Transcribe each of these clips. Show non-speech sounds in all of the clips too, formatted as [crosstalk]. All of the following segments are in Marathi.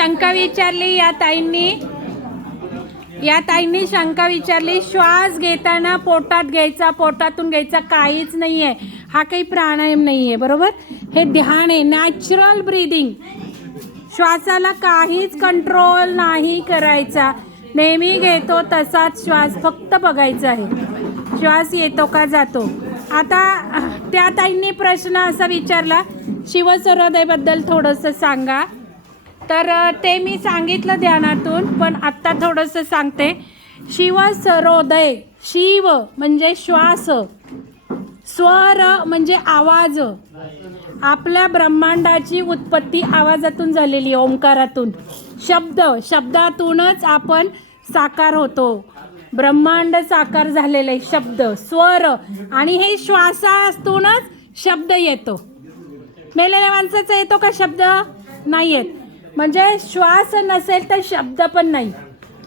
शंका विचारली या ताईंनी. या ताईंनी शंका विचारली श्वास घेताना पोटात घ्यायचा पोटातून घ्यायचा काहीच नाही आहे हा काही प्राणायाम नाही आहे बरोबर? हे ध्यान आहे नॅचरल ब्रीदिंग श्वासाला काहीच कंट्रोल नाही करायचा. नेहमी घेतो तसाच श्वास फक्त बघायचा आहे. श्वास येतो का जातो. आता त्या ताईंनी प्रश्न असा विचारला शिवसरोदयबद्दल थोडंसं सांगा. तर ते मी सांगितलं ध्यानातून पण आत्ता थोडंसं सांगते. शिव सरोदय शिव म्हणजे श्वास स्वर म्हणजे आवाज. आपल्या ब्रह्मांडाची उत्पत्ती आवाजातून झालेली आहे ओंकारातून. शब्द शब्दातूनच आपण साकार होतो. ब्रह्मांड साकार झालेले शब्द स्वर आणि हे श्वासातूनच शब्द येतो. मेलेल्या माणसाचा येतो का शब्द? नाही येत म्हणजे श्वास नसेल तर शब्द पण नाही.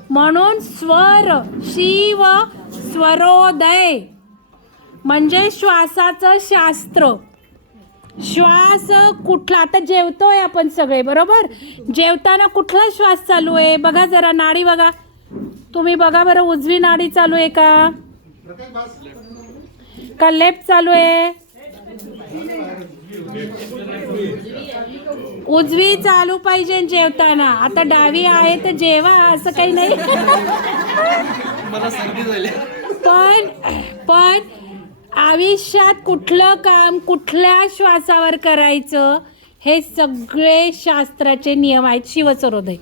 म्हणून स्वर शिव स्वरोदय. म्हणजे श्वासाचं शास्त्र. श्वास कुठला? आता जेवतोय आपण सगळे बरोबर? जेवताना कुठला श्वास चालू आहे? बघा जरा नाडी बघा. तुम्ही बघा बरं उजवी नाडी चालू आहे का? का लेफ्ट चालू आहे? उजवी चालू पाहिजे जेवताना. आता डावी आहे तर जेवा असं काही नाही. पण पण आयुष्यात कुठलं काम कुठल्या श्वासावर करायचं हे सगळे शास्त्राचे नियम आहेत शिवसरोदय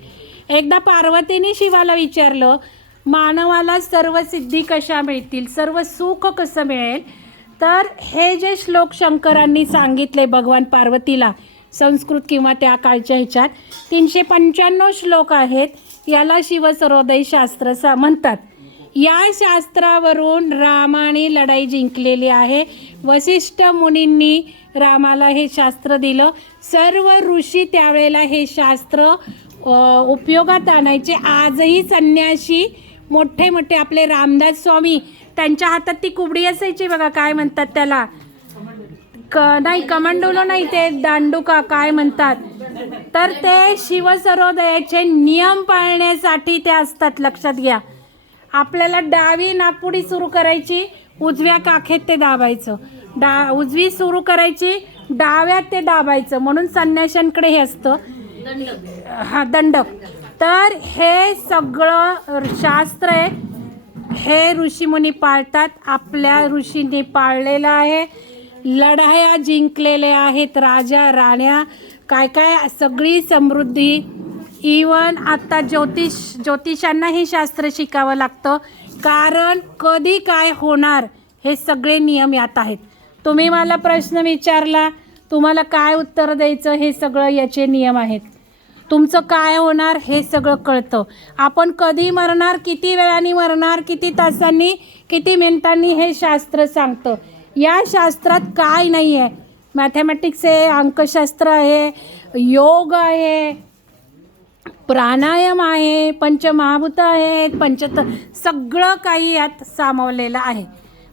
एकदा पार्वतीने शिवाला विचारलं मानवाला सर्व सिद्धी कशा मिळतील? सर्व सुख कसं मिळेल? तर हे जे श्लोक शंकरांनी सांगितले भगवान पार्वतीला संस्कृत किंवा त्या काळच्या ह्याच्यात तीनशे पंच्याण्णव श्लोक आहेत याला शिवसरोदय शास्त्र सा म्हणतात. या शास्त्रावरून रामाने लढाई जिंकलेली आहे. वसिष्ठ मुनींनी रामाला हे शास्त्र दिलं. सर्व ऋषी त्यावेळेला हे शास्त्र उपयोगात आणायचे. आजही संन्याशी मोठे मोठे आपले रामदास स्वामी त्यांच्या हातात ती कुबडी असायची बघा काय म्हणतात त्याला? क नाही कमांडोलो नाही ते दांडुका काय म्हणतात? तर ते शिवसरोदयाचे नियम पाळण्यासाठी ते असतात लक्षात घ्या. आपल्याला डावी नागपुडी सुरू करायची उजव्या काखेत ते दाबायचं. डा उजवी सुरू करायची डाव्यात ते दाबायचं. म्हणून संन्याशांकडे हे असतं. हा दंडक. तर हे सगळं शास्त्र आहे. हे ऋषीमुनी पाळतात आपल्या ऋषींनी पाळलेलं आहे. लढाया जिंकलेल्या आहेत राजा राण्या. काय काय? सगळी समृद्धी. इवन आता ज्योतिष ज्योतिषांना हे शास्त्र शिकावं लागतं. कारण कधी काय होणार हे सगळे नियम यात आहेत. तुम्ही मला प्रश्न विचारला तुम्हाला काय उत्तर द्यायचं हे सगळं याचे नियम आहेत. तुमचं काय होणार हे सगळं कळतं. आपण कधी मरणार किती वेळाने मरणार किती तासांनी किती मिनिटांनी हे शास्त्र सांगतं. या शास्त्रात काय नाही आहे मॅथमॅटिक्स आहे अंकशास्त्र आहे योग आहे प्राणायाम आहे पंचमहाभूत आहेत पंचत सगळं काही यात सामावलेलं आहे.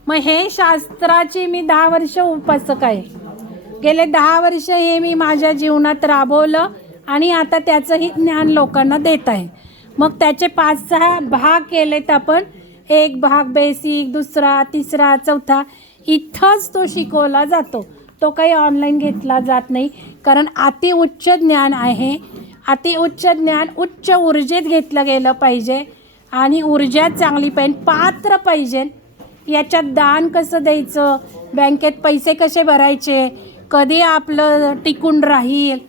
मग हे शास्त्राची मी दहा वर्ष उपासक आहे. गेले दहा वर्ष हे मी माझ्या जीवनात राबवलं. आणि आता त्याचंही ज्ञान लोकांना देत आहे. मग त्याचे पाच सहा भाग केलेत आपण. एक भाग बेसिक दुसरा तिसरा चौथा. इथंच तो शिकवला जातो. तो काही ऑनलाईन घेतला जात नाही. कारण अति उच्च ज्ञान आहे. अति उच्च ज्ञान उच्च ऊर्जेत घेतलं गेलं पाहिजे. आणि ऊर्जा चांगली पाहिजे पात्र पाहिजे. याच्यात दान कसं द्यायचं? बँकेत पैसे कसे भरायचे? कधी आपलं टिकून राहील?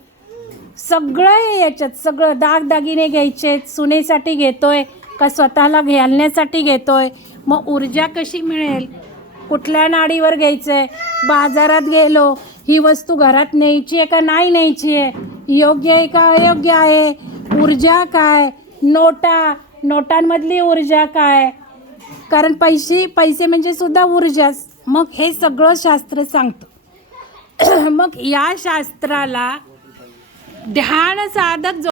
सगळं याच्यात सगळं दागदागिने घ्यायचे सुनेसाठी घेतोय का स्वतःला घालण्यासाठी घेतोय. मग ऊर्जा कशी मिळेल? कुठल्या नाडीवर घ्यायचं आहे बाजारात गेलो ही वस्तू घरात न्यायची आहे का नाही न्यायची आहे? योग्य आहे का अयोग्य आहे? ऊर्जा काय? नोटा नोटांमधली ऊर्जा काय? कारण पैसे पैसे म्हणजे सुद्धा ऊर्जाच मग हे सगळं शास्त्र सांगतं. [clears throat] मग या शास्त्राला ध्यान साधक जो